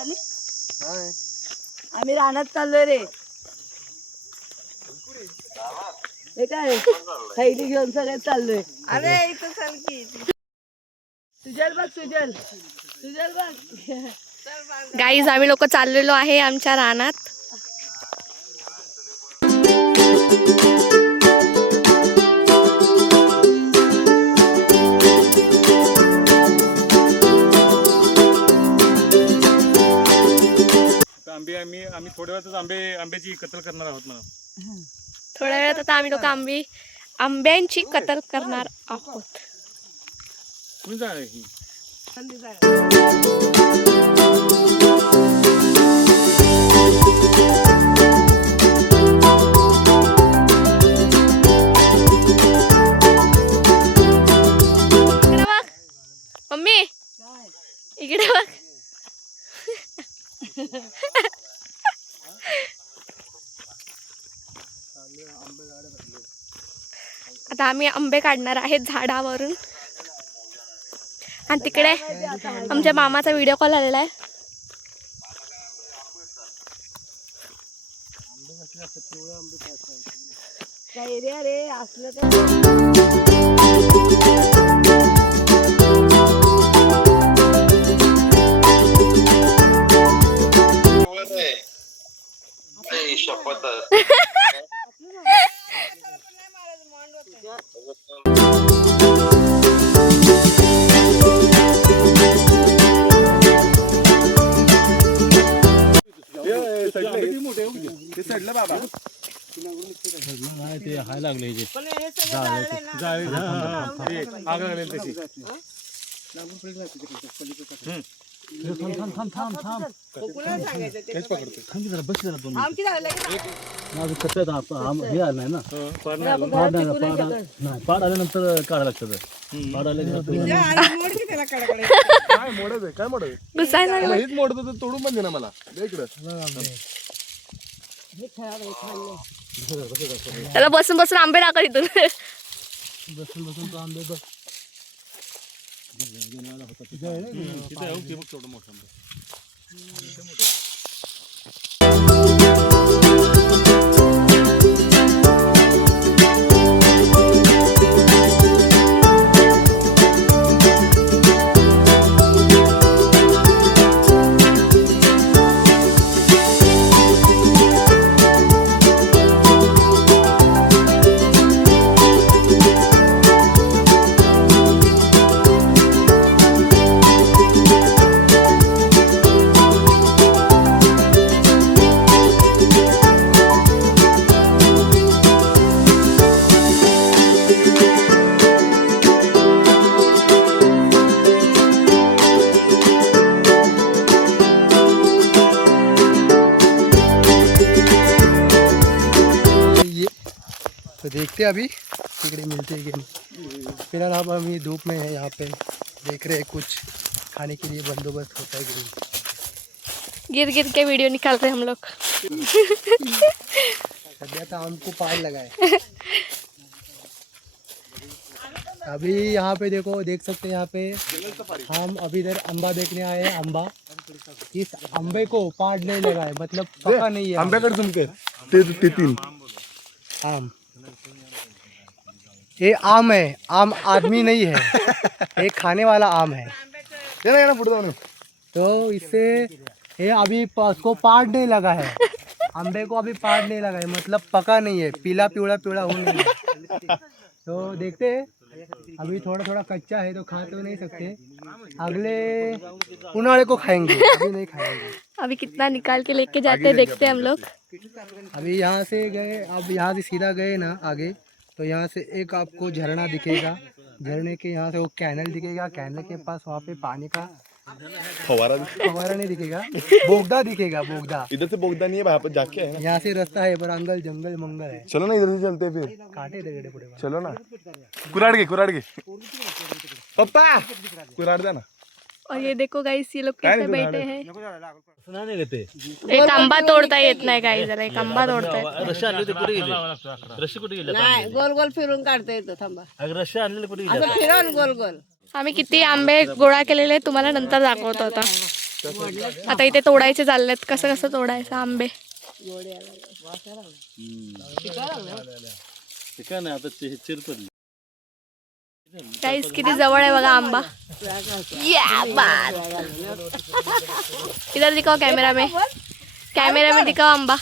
आली आम्ही रानात चाललोय रे. हे काय थैली घेऊन सगळ्यात चाललोय. अरे इथं चल की सुजल बघ सुजल सुजल बघ. गाईज आम्ही लोक चाललेलो आहे आमच्या रानात. आम्ही थोड्या वेळातच आंब्याची कत्तल करणार आहोत म्हणा. थोड्या वेळात आता आम्ही लोक आंब्यांची कत्तल करणार आहोत. कुणी जाणार ही इकडे बघ मम्मी, इकडे बघ. आता आम्ही आंबे काढणार आहेत झाडावरून. आणि तिकडे आमच्या मामाचा व्हिडिओ कॉल आलेला आहे. काय रे रे असलं तर ते हाय लागले आग लागले त्याची. पाड आल्यानंतर काढा लागतं. पाड काय मोडत आहे काय मोडत आहे हेच मोडत होतं तोडून पण दे ना मला इकडं. त्याला बसून बसून आंबे टाका इथून. बसून बसून तो आंबे बघ तेवढं मोठं तो देखते अभी टिकड़ी मिलती है कि नहीं. फिलहाल हम अभी धूप में है. यहाँ पे देख रहे हैं कुछ खाने के लिए बंदोबस्त होता है कि नहीं. गिर गिर के वीडियो निकाल रहे हम लोग. सध्या तो आम को पार लगा है. अभी यहाँ पे देखो देख सकते हैं. यहाँ पे हम अभी इधर अम्बा देखने आए हैं. अम्बा इस अम्बे को पार नहीं लगा है मतलब पका नहीं है. आंब्याकडे तुमके ते तीन आम ये आम है. आम आदमी नहीं है. ये खाने वाला आम है. तो इससे ये अभी उसको पार्ट नहीं लगा है. अम्बे को अभी पार्ट नहीं लगा है मतलब पका नहीं है. पीला पिवड़ा पिवड़ा हो नहीं है. तो देखते हैं. अभी थोड़ा थोड़ा कच्चा है तो खा तो नहीं सकते. अगले उन्हाळे को खाएंगे. अभी नहीं खाएंगे. अभी कितना निकाल के लेके जाते हैं देखते हैं हम लोग. अभी यहाँ से गए. अब यहाँ से सीधा गए ना आगे तो यहाँ से एक आपको झरना दिखेगा. झरने के यहाँ से वो कैनल दिखेगा. कैनल के पास वहाँ पे पानी का फवारा नहीं दिखेगा. बोगदा दिखेगा. बोगदा इधर से बोगदा नहीं है वहाँ पर जाके है ना. यहाँ से रास्ता है पर अंगल जंगल मंगल है. चलो ना इधर से चलते फिर. काटे दे पुढे. चलो ना कुराड घे पप्पा कुराड द्या ना. और ये देखो गाइस ये लोग कैसे बैठे हैं. सुनाने लेते एक आंबा तोडता येत नाही गाइस. जरा एक आंबा तोडताय. रशी आणले कुठे गेले. रशी कुठे गेले. नाही गोल गोल फिरून काढता येतो. थांबा रशी आणलेले कुठे गेले. असं फिरवून गोल गोल. आम्ही किती आंबे गोळा केलेले तुम्हाला नंतर दाखवतो आता. आता इथे तोडायचे चाललेत. कसं कसं तोडायचं आंबे. गाईस किती जवळ आहे बघा आंबा. इधर दिखाओ कैमरा में दिखाओ आंबा.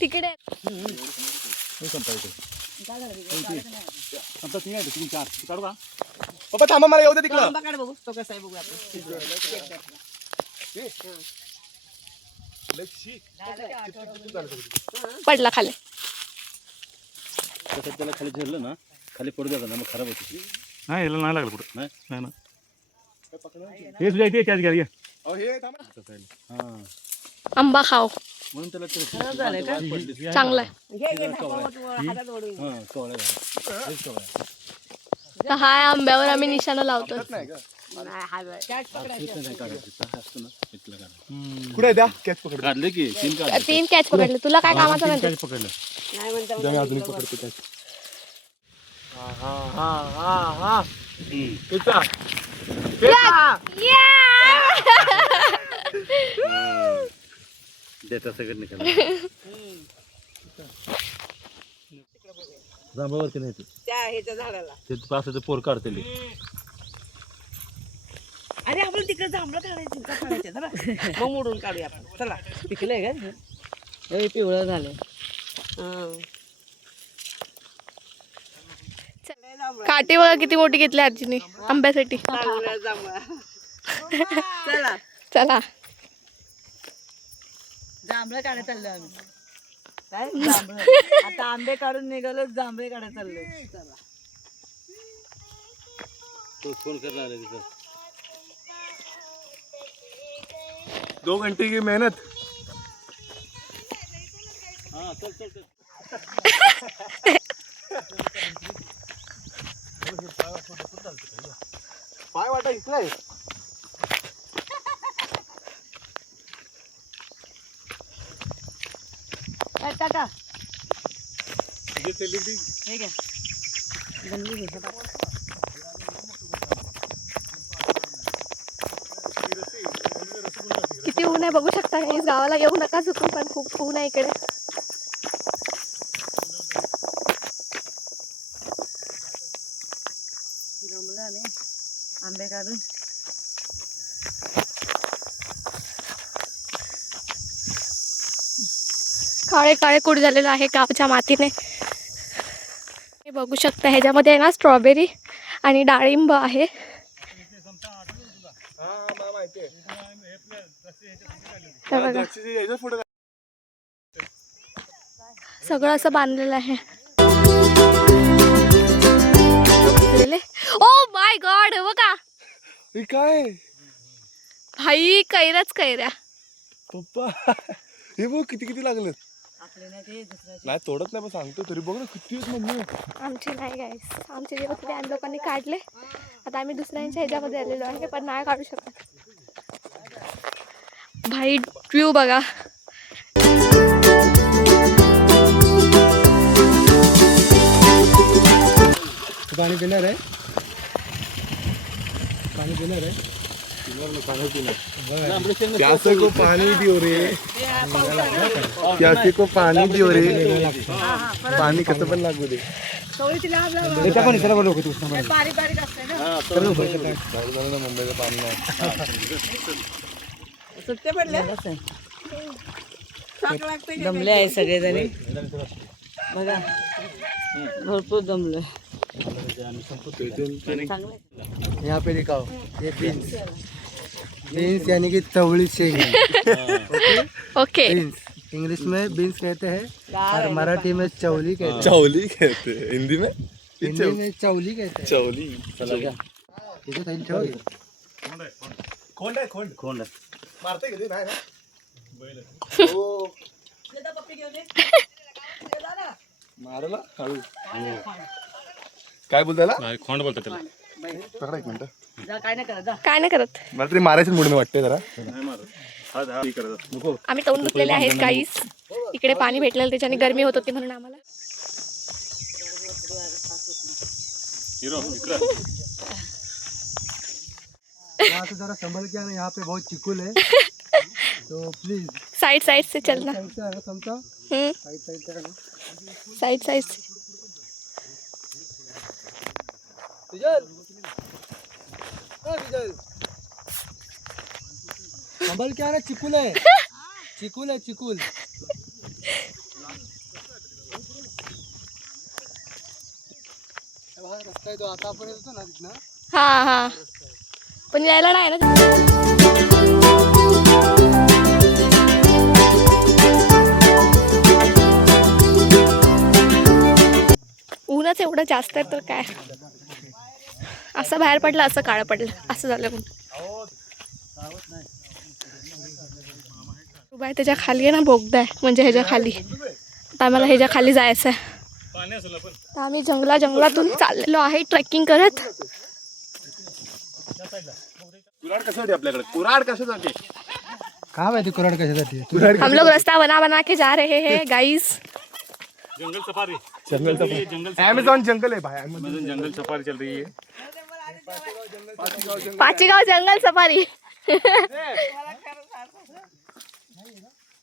तिकडे पप्पा थांबा मला येऊ दे तिकडं. आंबा काढ बघू तो कसा आहे बघू आपण. पडला खाली. त्याला खाली झेललं ना, खाली पडू द्यायचं ना, मग खराब होते. नाही याला नाही लागलं कुठं. नाही ना हे तुझ्या इथे कॅच घ्या. आंबा खाओ. म्हणून त्याला खराब झालंय का? चांगला आहे. घे घे हातात ओढून. तर हा आंब्यावर आम्ही निशाणा लावतो. नाही हा कॅच पकडायचा. कुठे द्या कॅच पकड. काढले की 3 काढले. 3 कॅच पकडले. तुला काय कामाचं म्हणते. कॅच पकडलं. नाही म्हणता अजून पकडतो कॅच. देता सगळं निकाल. जांबावरती नाही ते. त्या ह्याच्या झाडाला. ते पासाचं पोर काढते. अरे आपण तिकडे जांभळं काढायचं का काढायचं जरा मग मोडून काढूया आपण. चला पिकलंय का हे पिवळं झालंय. काठी बघा किती मोठी घेतली आजीने आंब्यासाठी. चला चला जांभळं काढायला चाललो आम्ही. काय जांभळं आता आंबे काढून निघालो जांभळे काढायला चाललोय. चला तो फोन करणार आहे तिथं. 2 घंटे की मेहनत. हा चल चल चल. पाय वाटा इथलाय. टाटा हे घ्या. हे घ्या. किती ऊन आहे बघू शकता. गाईस गावाला येऊ नका चुकून पण खूप ऊन आहे इकडे. जमलं आम्ही आंबे काढून. काळे काळे कुड झालेलं आहे गावच्या मातीने. हे बघू शकता ह्याच्यामध्ये आहे ना स्ट्रॉबेरी आणि डाळिंब आहे. हे बघा सगळं असं बांधलेलं आहे. ओ माय गॉड बघा हे काय भाई कैऱ्याच कैऱ्या. पप्पा हे बघ किती किती लागलं. आपले नाही ते दुसऱ्याचे. नाही तोडत नाही पण सांगतो तरी बघ ना किती मम्मी. आमचे नाही गाईस. आमचे जे होते ते आम्ही लोकांनी काढले. आता आम्ही दुसऱ्यांच्या ह्याच्यामध्ये आलेलो आहे पण नाही काढू शकत. भाई व्ह्यू बघा. पानी पीना है. पानी पीना है. प्यासे को पानी दियो रे. प्यासे को पानी दियो रे. पाणी कसं पण लागू दे. कवळीची लांब लांब बेटा पण इतना बोलो तू. बारीक बारीक असते ना. मुंबईचं पाणी नाही. सुट्टे पडले दमले आहे सगळेजणी बघा. भरपूर दमलोय. यहाँ पे दिखाओ ये बीन्स. बीन्स यानी कि चवली शेंग. ओके बीन्स इंग्लिश में बीन्स कहते हैं और मराठी में चवली कहते हैं. चवली कहते हैं हिंदी में. हिंदी में चवली कहते हैं. चवली. ये तो सही चवली. खोंड आहे खोंड. कोण मारते कधी नाही ना. मारला हळू. काय बोलतायला. खोंड बोलतात त्याला. पकडा एक मिनिट. काय नाही करत जा. काय नाही करत. मला तरी मारायचं मूड वाटतंय जरा. आम्ही तोंड धुतलेले आहेत गाईस. इकडे पाणी भेटलेलं त्याच्याने गरमी होत होती म्हणून आम्हाला. हिरो इकडं यहाँ से जरा संभल के आना, यहाँ पे बहुत चिकुल है तो प्लीज साइड साइड से चलना। साइड से आना समझा, हम्म, साइड साइड से आना। साइड साइड से। सुजल, सुजल संभल के आना, चिकुल है, चिकुल है, चिकुल। रस्ता आहे तो आता आपण येतो ना तिथनं. हा हा, पण यायला नाही ना। ऊनच एवढं जास्त आहे तर काय, असं बाहेर पडलं असं काळं पडलं असं झालं ऊन। बाय त्याच्या खाली आहे ना बोगदा आहे, म्हणजे ह्याच्या खाली, तर आम्हाला ह्याच्या खाली जायचं आहे। पाणी असेल पण तर आम्ही जंगलातून चाललेलो आहे ट्रेकिंग करत। कुराड कशासाठी आपल्याकडे, कुराड कशासाठी? काय माहिती कुराड कशासाठी आहे? हम लोग रास्ता बना बना के जा रहे हैं गाइस। जंगल सफारी जंगल जंगल सफारी, अमेज़न जंगल है भाई, अमेज़न जंगल सफारी चल रही है। पाचीगाव जंगल सफारी।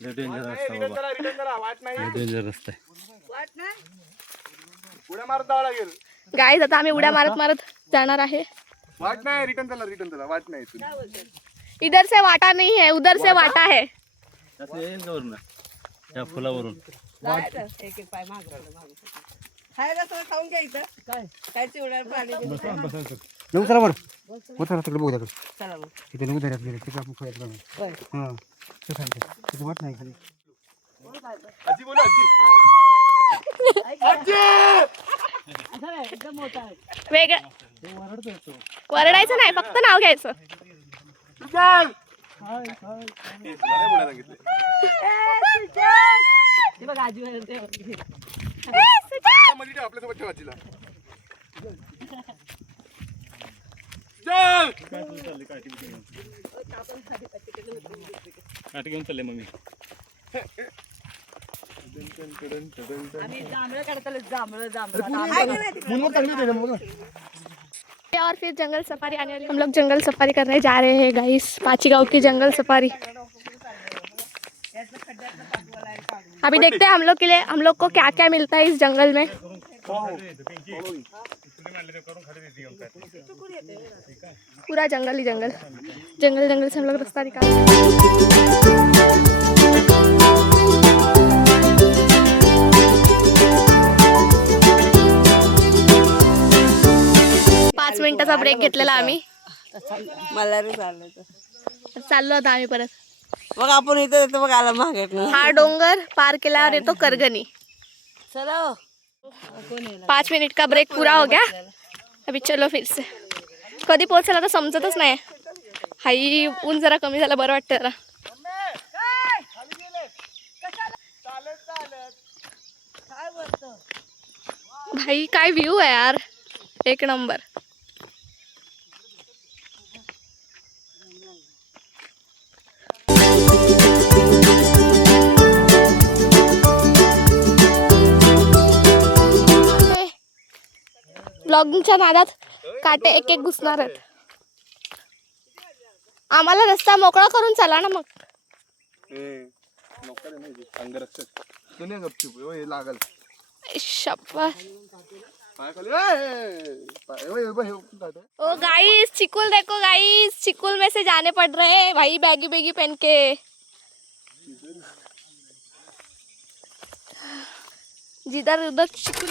डेंजर रास्ता बाबा, रिटर्न करा, वाट नाही, डेंजर रास्ता आहे। उड्या मारत जावं लागेल, गाइस आता आम्ही उड्या मारत मारत जाणार आहे। वाट नाही, रिटर्न चला, वाट नाही इथून. इधर से वाटा नहीं है, उधर से वाटा है। त्यातलं येईल का वरून त्या फुलावरून? एक एक पाय मागं पडलं, मागं पडलं. खायला सगळं खाऊन घ्यायचं काय, काय चिवड्यावर पाणी देऊन. नको चला बरं, होतं तिकडे बघू दाखव, चला मग. इथे नको धरत गेले तिकडे आपण खोयात बघू. होय. हां ते खाली तिथे वाट नाही खाली. आजी बोला, आजी. असं नाही, एकदम मोठा आहे. वेगळं वरडायचं नाही, फक्त नाव घ्यायचं। चल. तुला नाही बोलायला सांगितलं. हे बघ आजी वरडते. मध्ये ठेव, आपल्यासोबत ठेव आजीला. चल. काठी घेऊन चालले मम्मी। आम्ही जांभळं काढताना जांभळं और फिर जंगल सफारी आने वाली, हम लोग जंगल सफारी करने जा रहे हैं गाइस, पाचीगांव की जंगल सफारी। अभी देखते हैं हम लोग को क्या क्या मिलता है इस जंगल में। पूरा जंगल ही जंगल, जंगल जंगल से हम लोग रास्ता निकाल। 5 मिनिटाचा ब्रेक घेतलेला आम्ही, मला रे चाललं चाललो आता आम्ही परत। मग आपण इथं येतो बघ, आला मागे हा डोंगर पार केल्यावर येतो करगनी। चलो 5 मिनट का ब्रेक पूरा हो गया, अभी चलो फिर से। कधी पोहोचला तर समजतच नाही, हाई ऊन जरा कमी झालं बरं वाटतं जरा। भाई काय व्ह्यू आहे यार, एक नंबर। ब्लॉगिंगच्या नादात काटे एक एक घुसणार आहेत। आम्हाला रस्ता मोकळा करून चला ना मग। अंगरक्षक तुने गपचूप हे लागल शप्पा। पाय खाली, ए ओ गाइस चिकुल देखो गाइस, चिकुल में से जाने पड़ रहे हैं भाई, बैगी बैगी पहन के। जिधर उधर चिकुल।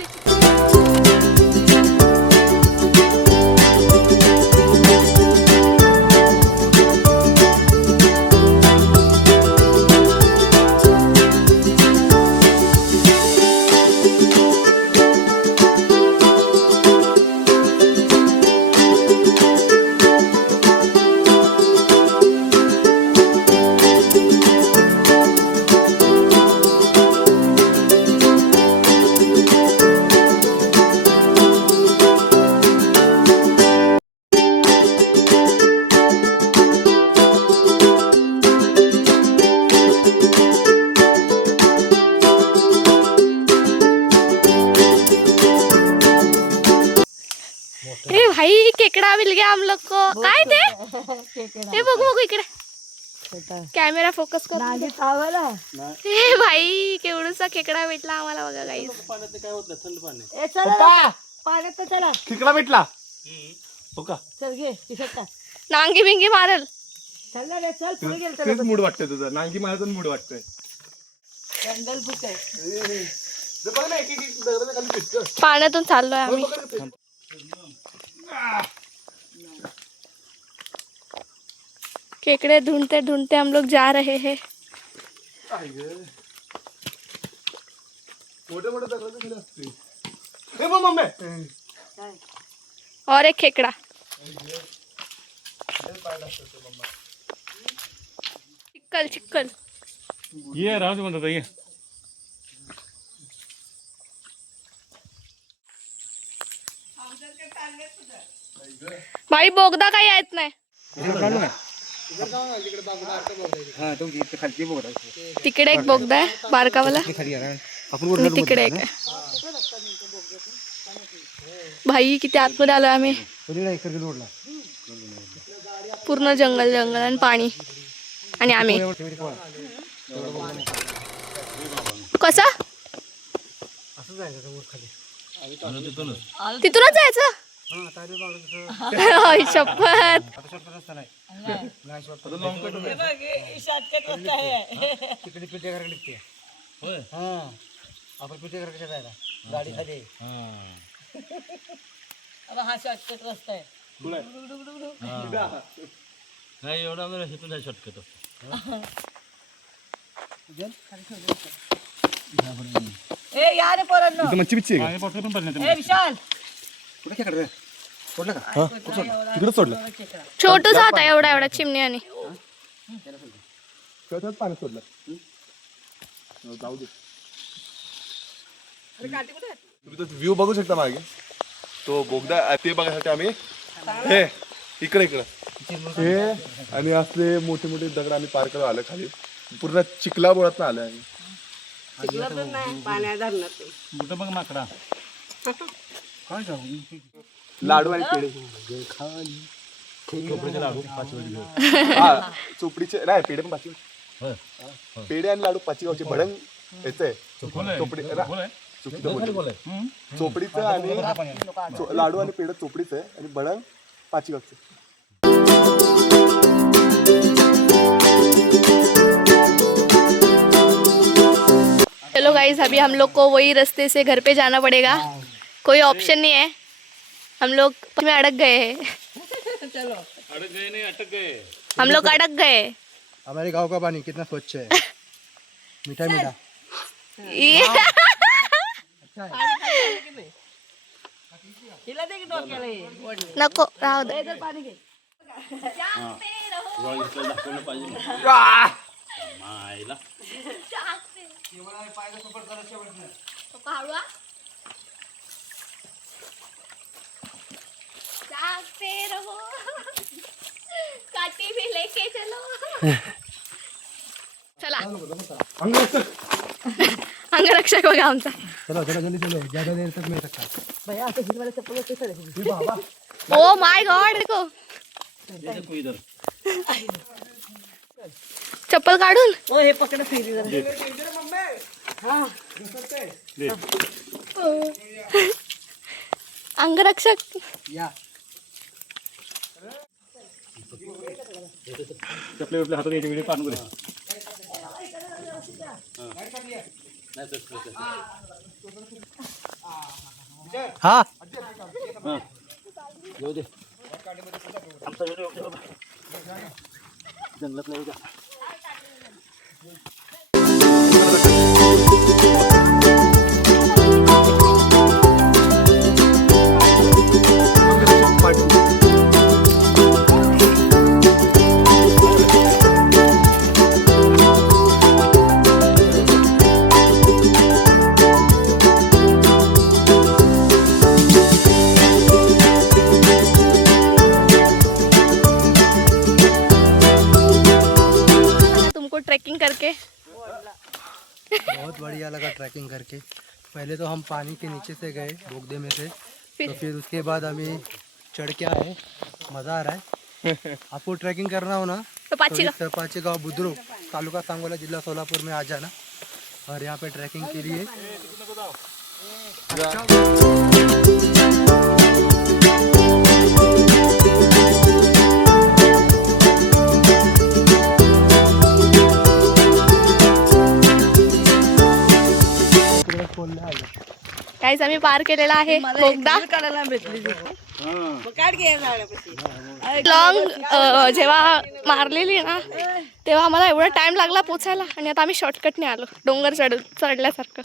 खेकड़ा मिल गया हम लोग को. काय ते हे बघू बघू इकडे कॅमेरा फोकस कर. नागी चावला. हे भाई केवढूसा खेकडा भेटला आम्हाला बघा गाईस. पाण्यात काय होत नाही, थंड पाणी. ए चला पाण्यात तर चला. खेकडा भेटला हो का? चल घे तिथं टाक. नांगी बिंगी मारल. चल रे चल पुढे गेल तेच मूड वाटतंय तुझं. नांगी माझं मूड वाटतंय. जंगल बुक आहे. बघ ना, एक दगडाच्या खाली भेटतं. पाण्यातून चाललोय आम्ही. केकड़े ढूंढते ढूंढते हम लोग जा रहे हैं. मोठे मोठे दगडाच्या खाली असते. ए बघ मम्मी. और एक खेकड़ा. चिक्कल चिक्कल. ये राहू दे म्हणतात ये. भाई बोगदा काही येत नाही. तिकडे एक बोगदा आहे बारकावाला आणि तिकडे एक आहे. भाई किती आतमध्ये आलो आम्ही. पूर्ण जंगल जंगल आणि पाणी आणि आम्ही कसा तिथूनच जायचं. शपथ. शॉर्टकट रस्ता आहे. गाडी खाली हा शॉर्टकट रस्ता आहे. नाही एवढा आम्हाला शेतून जायचं शॉर्टकट. ए या रे पोरांनो. इथं मच्छी बिच्छी आहे पाणी पटकन पण पडलं ए विशाल का? तिकडे सोडलं. छोटूसा होता एवढा एवढा चिमणी आणि त्याच्यात पाणी सोडलं. जाऊ दे. तुम्ही तो व्ह्यू बघू शकता मागे. तो बोगदा ते बघायसाठी आम्ही हे इकडे हे आणि असले मोठे मोठे दगड आम्ही पार करून आलो खाली. पूर्ण चिखला बोळात ना आलो आम्ही. मोठं बघ माकडा. लाडू आणि पेढे. हा चोपडीचे नाही पेढे पण पाचवी. पेढे आणि लाडू पाचीगावचे भडंग येते. चोपडीचं आणि लाडू आणि पेढे चोपडीचं आहे आणि भडंग पाचीगावचं. चलो गाइस अभी हम लोग को वही रास्ते से घर पे जाना पड़ेगा. कोई ऑप्शन नहीं है. हम लोग में अटक गए हैं. अटक गए नहीं अटक गए. हम लोग अटक गए. हमारे गांव का पानी कितना स्वच्छ है. मीठा मीठा. हिला दे की डोक्याला हे. नको राहू दे. इधर पाणी घे. दाखवलं पाहिजे मायला. जागते रहो. काठी भी लेके चलो. चला अंगरक्षक बघा आमचा. चलो चलो जल्दी चलो. ज्यादा देर तक नहीं सकता. भैया आता हिरवाला चप्पल कसं रे. ओ माय गॉड देखो देखो इधर. चप्पल काढून. ओ हे पकड फिरी जरा. हा अंगरक्षक या आपल्या आपल्या हातात यायचे व्हिडिओ पाहून करे. हाँ येऊ दे. आमचा व्हिडिओ जंगलातला येऊ द्या. ट्रैकिंग करके बहुत बढ़िया लगा ट्रैकिंग करके. पहले तो हम पानी के नीचे से गए बोगदे में से. तो फिर उसके बाद हमें चढ़ के आए, मज़ा आ रहा है। आपको ट्रैकिंग करना हो ना तो पाची तो पाची गाँव बुद्रुक तालुका सांगोला जिला सोलापुर में आ जाना और यहाँ पे ट्रैकिंग के लिए काहीच आम्ही पार केलेला आहे बोगदा. काढायला भेटली काढ घे झाडापाशी. लॉंग जेव्हा मारलेली ना तेव्हा आम्हाला एवढा टाइम लागला पोचायला आणि आता आम्ही शॉर्टकटने आलो डोंगर चढल्यासारखं.